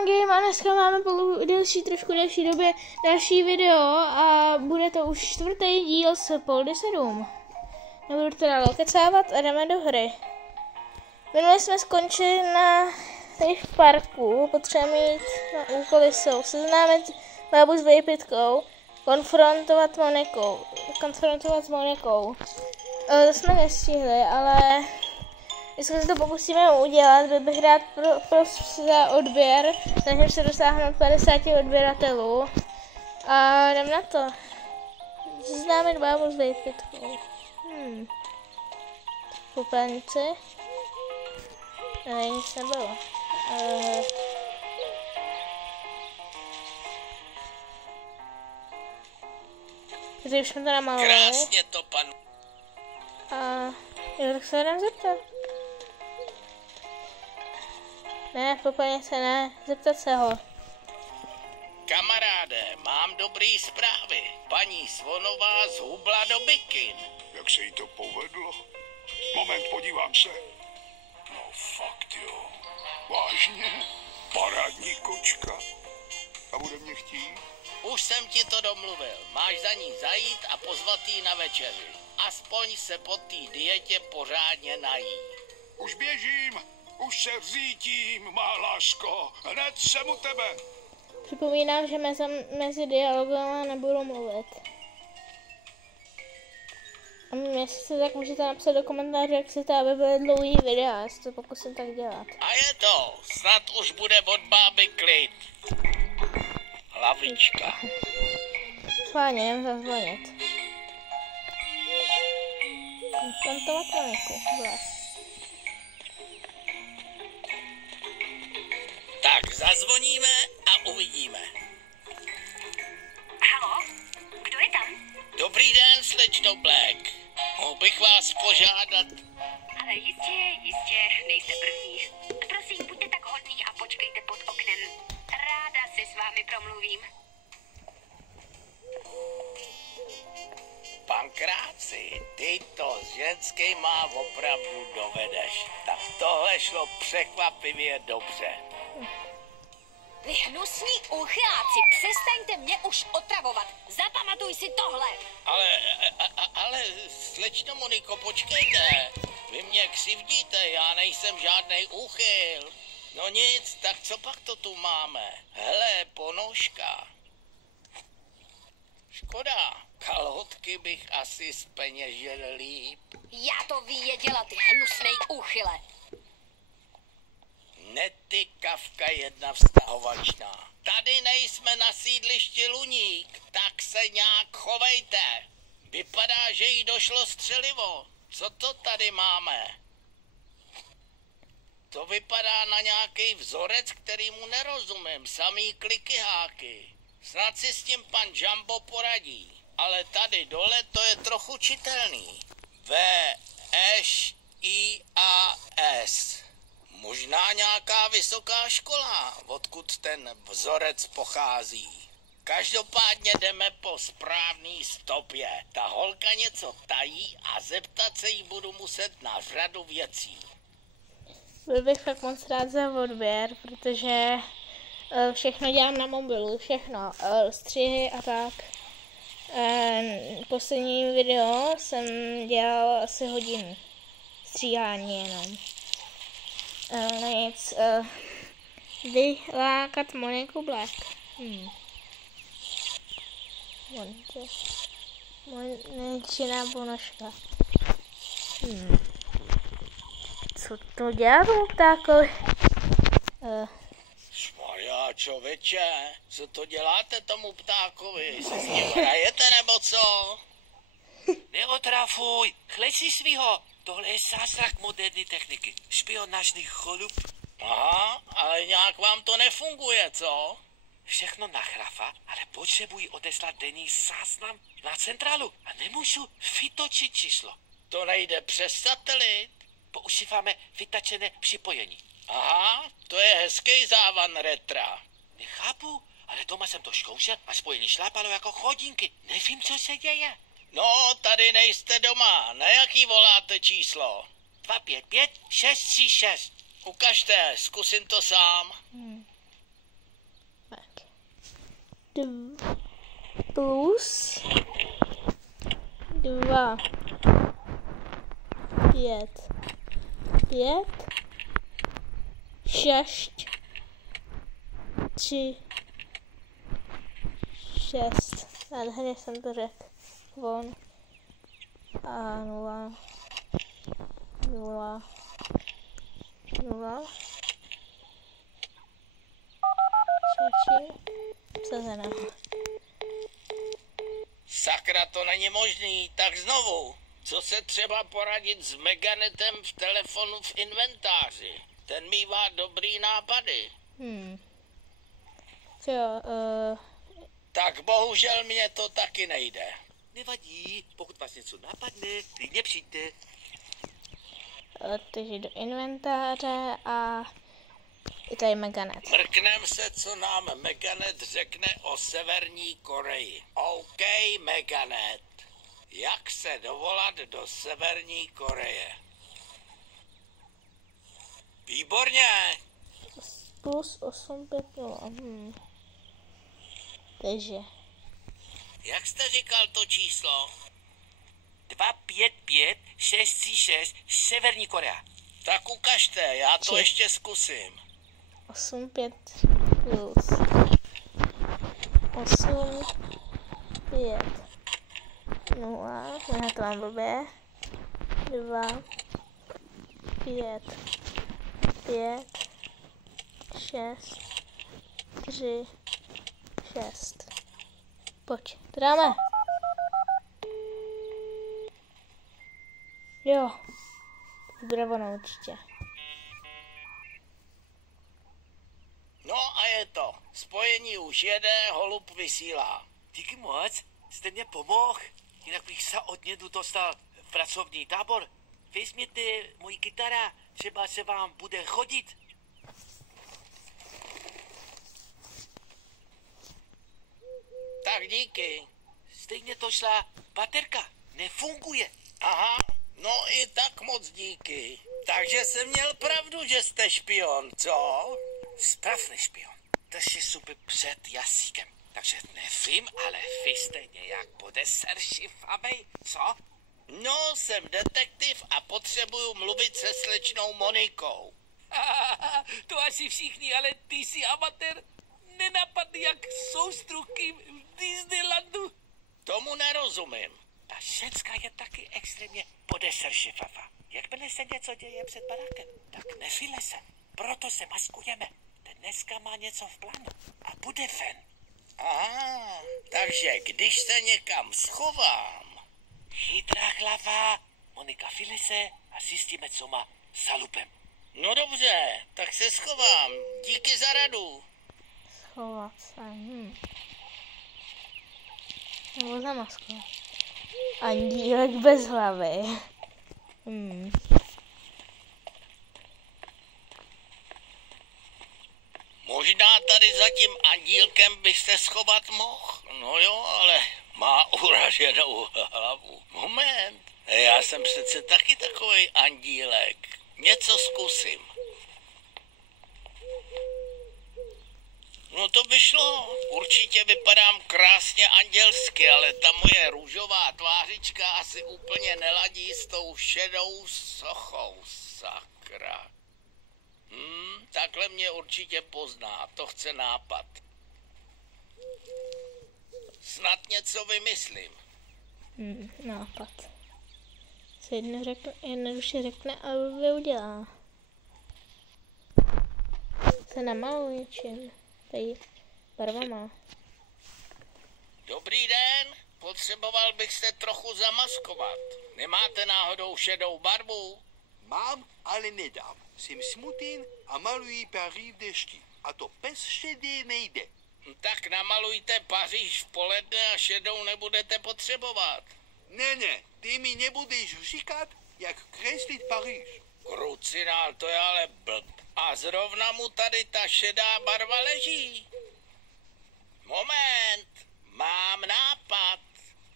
Roman Game a dneska máme po trošku delší době další video a bude to už čtvrtý díl z Poldy 7. Nebudu teda lokecávat a jdeme do hry. Minule jsme skončili tady v parku, potřebujeme jít na úkoly seznámit bábu s Vejpitkou, konfrontovat s Monikou. To jsme nestihli, ale dneska se to pokusíme udělat, bych rád za odběr, snažím se dosáhnout 50 odběratelů a jdem na to. Seznámit bábu s Vejpitkou. Popelnici. Ne, nic nebylo. Tady už jsme to namalovali. Krásně to, pan. Jo, tak se jdem zeptat. Ne, v popelnici ne, zeptat se ho. Kamaráde, mám dobrý zprávy. Paní Svonová zhubla do bikin. Jak se jí to povedlo? Moment, podívám se. No fakt jo. Vážně? Parádní kočka. A bude mě chtít? Už jsem ti to domluvil. Máš za ní zajít a pozvat jí na večeři. Aspoň se po té dietě pořádně nají. Už běžím. Už se řítím, má lásko. Hned jsem u tebe. Připomínám, že mezi dialogama nebudu mluvit. A jestli se tak můžete napsat do komentáře, jak chcete, aby byly dlouhý videa, já si to pokusím tak dělat. A je to, snad už bude od báby klid. Hlavička. Schválně, jdem zazvonit. Konfrontovat Moniku, Tak zazvoníme a uvidíme. Haló? Kdo je tam? Dobrý den, slečno Black. Mohl bych vás požádat? Ale jistě, nejste první. Prosím, buďte tak hodný a počkejte pod oknem. Ráda si s vámi promluvím. Pankráci, ty to s ženskýma opravdu dovedeš. Tak tohle šlo překvapivě dobře. Vy hnusní úchyláci, přestaňte mě už otravovat. Zapamatuj si tohle. Ale, slečno Moniko, počkejte. Vy mě křivdíte, já nejsem žádnej úchyl. No nic, tak co pak to tu máme? Hele, ponožka. Škoda, kalhotky bych asi zpeněžil líp. Já to věděla, ty hnusnej úchyle. Netykavka jedna vztahovačná. Tady nejsme na sídlišti Luník, tak se nějak chovejte. Vypadá, že jí došlo střelivo. Co to tady máme? To vypadá na nějaký vzorec, kterýmu nerozumím. Samý klikyháky. Snad si s tím pan Jumbo poradí. Ale tady dole to je trochu čitelný. V-Š-I-A-S. Možná nějaká vysoká škola, odkud ten vzorec pochází. Každopádně jdeme po správný stopě. Ta holka něco tají a zeptat se jí budu muset na řadu věcí. Byl bych fakt moc rád za odběr, protože všechno dělám na mobilu, všechno, střihy a tak. Poslední video jsem dělal asi hodinu stříhání jenom. Nic, vylákat Moniku Black. Monečina ponožka. Co to dělá tomu ptákovi? Šmarja, čověče, co to děláte tomu ptákovi? Se s ním hrajete nebo co? Neotrafuj, chleď si svýho. Tohle je zázrak moderní techniky. Špionážní cholup. Aha, ale nějak vám to nefunguje, co? Všechno nachrafa, ale potřebuji odeslat denní záznam na centrálu a nemůžu vytočit číslo. To nejde přes satelit. Používáme vytačené připojení. Aha, to je hezký závan retra. Nechápu, ale doma jsem to zkoušel a spojení šlápalo jako hodinky. Nevím, co se děje. No, tady nejste doma. Na jaký voláte číslo? 255 636. Ukažte, zkusím to sám. plus 2, 5, 5, 6, 3, 6. Nádherně jsem to řekl. Von. A 0, 0, 0. Psazená. Sakra, to není možný, tak znovu. Co se třeba poradit s Meganetem v telefonu v inventáři? Ten mívá dobrý nápady. Jo, Tak bohužel mě to taky nejde. Nevadí, pokud vás něco napadne, klidně přijďte. takže do inventáře a je tady Meganet. Mrknem se, co nám Meganet řekne o Severní Koreji. OK, Meganet. Jak se dovolat do Severní Koreje? Výborně. Plus 8, 5, 0. Takže. Jak jste říkal to číslo? 255 636 Severní Korea. Tak ukažte, já to 3. ještě zkusím. 8, 5 plus 8, 5, 0, já to mám blbě, 2, 5, 5, 6, 3, 6. Pojď, to dáme. Jo, bude ono určitě. No a je to. Spojení už jede, holub vysílá. Díky moc, jste mě pomohl. Jinak bych se od nědu dostal v pracovní tábor. Vezměte moji kytara, třeba se vám bude chodit. Tak díky. Stejně to šla baterka, nefunguje. Aha, no i tak moc díky. Takže jsem měl pravdu, že jste špion, co? Správný špion. Drží zuby před jazykem. Takže nevím, ale vy jste nějak podezřívavý, co? No, jsem detektiv a potřebuju mluvit se slečnou Monikou. To asi všichni, ale ty jsi amatér. Nenapadl jak soustruhy v Disneylandu. Tomu nerozumím. Ta ženská je taky extrémně podezřívavá. Jakmile se něco děje před barákem, tak nevyle se. Proto se maskujeme. Dneska má něco v plánu a bude ven. Aha, takže když se někam schovám. Chytrá hlava, Monika vyle se a zjistíme, co má za lupem. No dobře, tak se schovám. Díky za radu. Schovat se. Nebo zamaskovat. Andílek bez hlavy. Možná tady za tím andílkem byste schovat mohl. No jo, ale má uraženou hlavu. Moment, já jsem přece taky takovej andílek. Něco zkusím. No to by šlo. Určitě vypadám krásně andělsky, ale ta moje růžová tvářička asi úplně neladí s tou šedou sochou, sakra. Takhle mě určitě pozná, to chce nápad. Snad něco vymyslím. Nápad. Se jednoduše řekne a udělá. Se namaluje něčím. Tady barvama. Dobrý den, potřeboval bych se trochu zamaskovat. Nemáte náhodou šedou barvu? Mám, ale nedám. Jsem smutný a maluji Paříž v dešti. A to bez šedé nejde. Tak namalujte Paříž v poledne a šedou nebudete potřebovat. Ne, ty mi nebudeš říkat, jak kreslit Paříž. Krucinál, to je ale blb. A zrovna mu tady ta šedá barva leží. Moment, mám nápad.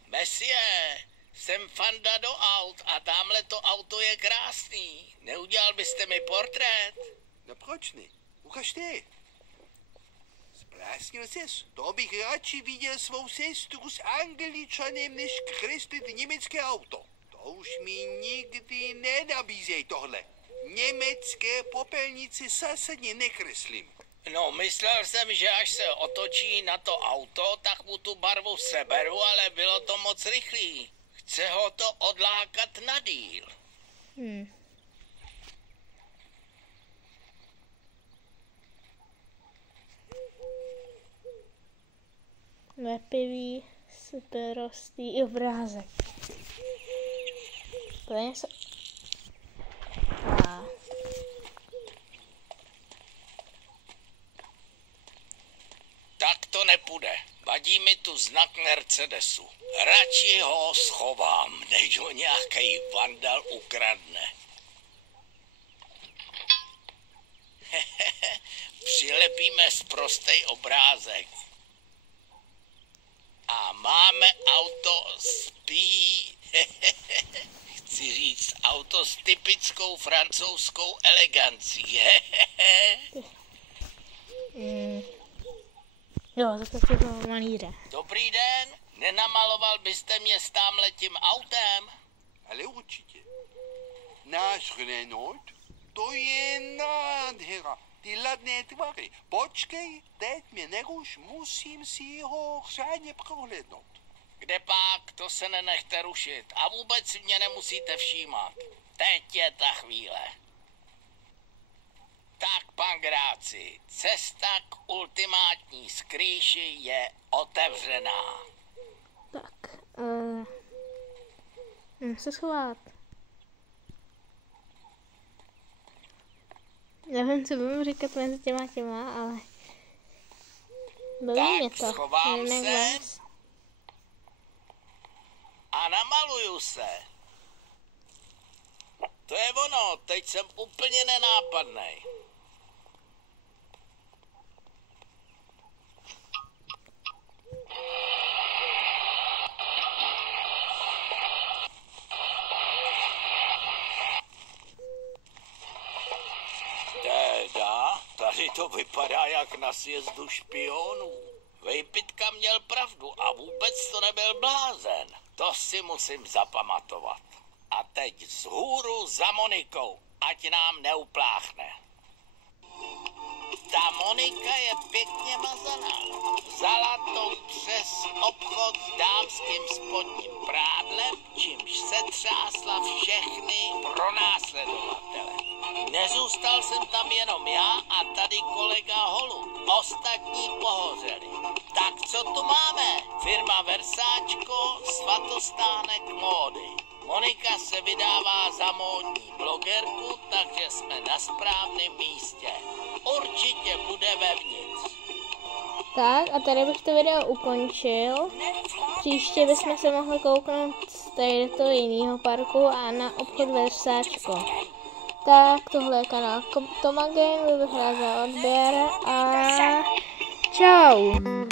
Messie, jsem fanda do aut a tamhle to auto je krásný. Neudělal byste mi portrét? No proč ne? Ukaž ty. zbláznil ses? To bych radši viděl svou sestru s Angličanem, než kreslit německé auto. To už mi nikdy nenabízej tohle. Německé popelnice zásadně nekreslím. No, myslel jsem, že až se otočí na to auto, tak mu tu barvu seberu, ale bylo to moc rychlý. Chce ho to odlákat na díl. Lepivý, superostý obrázek. To je něco... Tak to nepůjde. Vadí mi tu znak Mercedesu. Radši ho schovám, než ho nějaký vandal ukradne. Přilepíme sprostej obrázek. A máme auto chci říct, auto s typickou francouzskou elegancí. Jo, to je to malíře. Dobrý den, nenamaloval byste mě s támhletím autem? Ale určitě. Náš Renault, to je nádhera. Ty ladné tvary. Počkej, teď mě neruš, musím si ho řádně prohlédnout. Kde pak, to se nenechte rušit a vůbec si mě nemusíte všímat. Teď je ta chvíle. Tak, pan Gráci, cesta k ultimátní skrýši je otevřená. Tak, se schovat. Nevím, co budu říkat mezi těma, ale... Baví mě to. Tak, schovám se vás. a namaluju se. To je ono, teď jsem úplně nenápadnej. Teda, tady to vypadá jak na sjezdu špionů. Vejpitka měl pravdu a vůbec to nebyl blázen. To si musím zapamatovat. A teď vzhůru za Monikou, ať nám neupláchne. Ta Monika je pěkně mazaná. Vzala to přes obchod s dámským spodním prádlem, čímž se třásla všechny pronásledovatele. Nezůstal jsem tam jenom já a tady kolega Holu. Ostatní pohořeli. Tak co tu máme? Firma Versáčko, svatostánek módy. Monika se vydává za módní blogerku, takže jsme na správném místě. Určitě bude vevnitř. Tak a tady bych to video ukončil. Příště bychom se mohli kouknout z tady do toho jiného parku a na obchod Versáčko. Tak tohle je kanál Tomagame, bych rád za odběr a čau.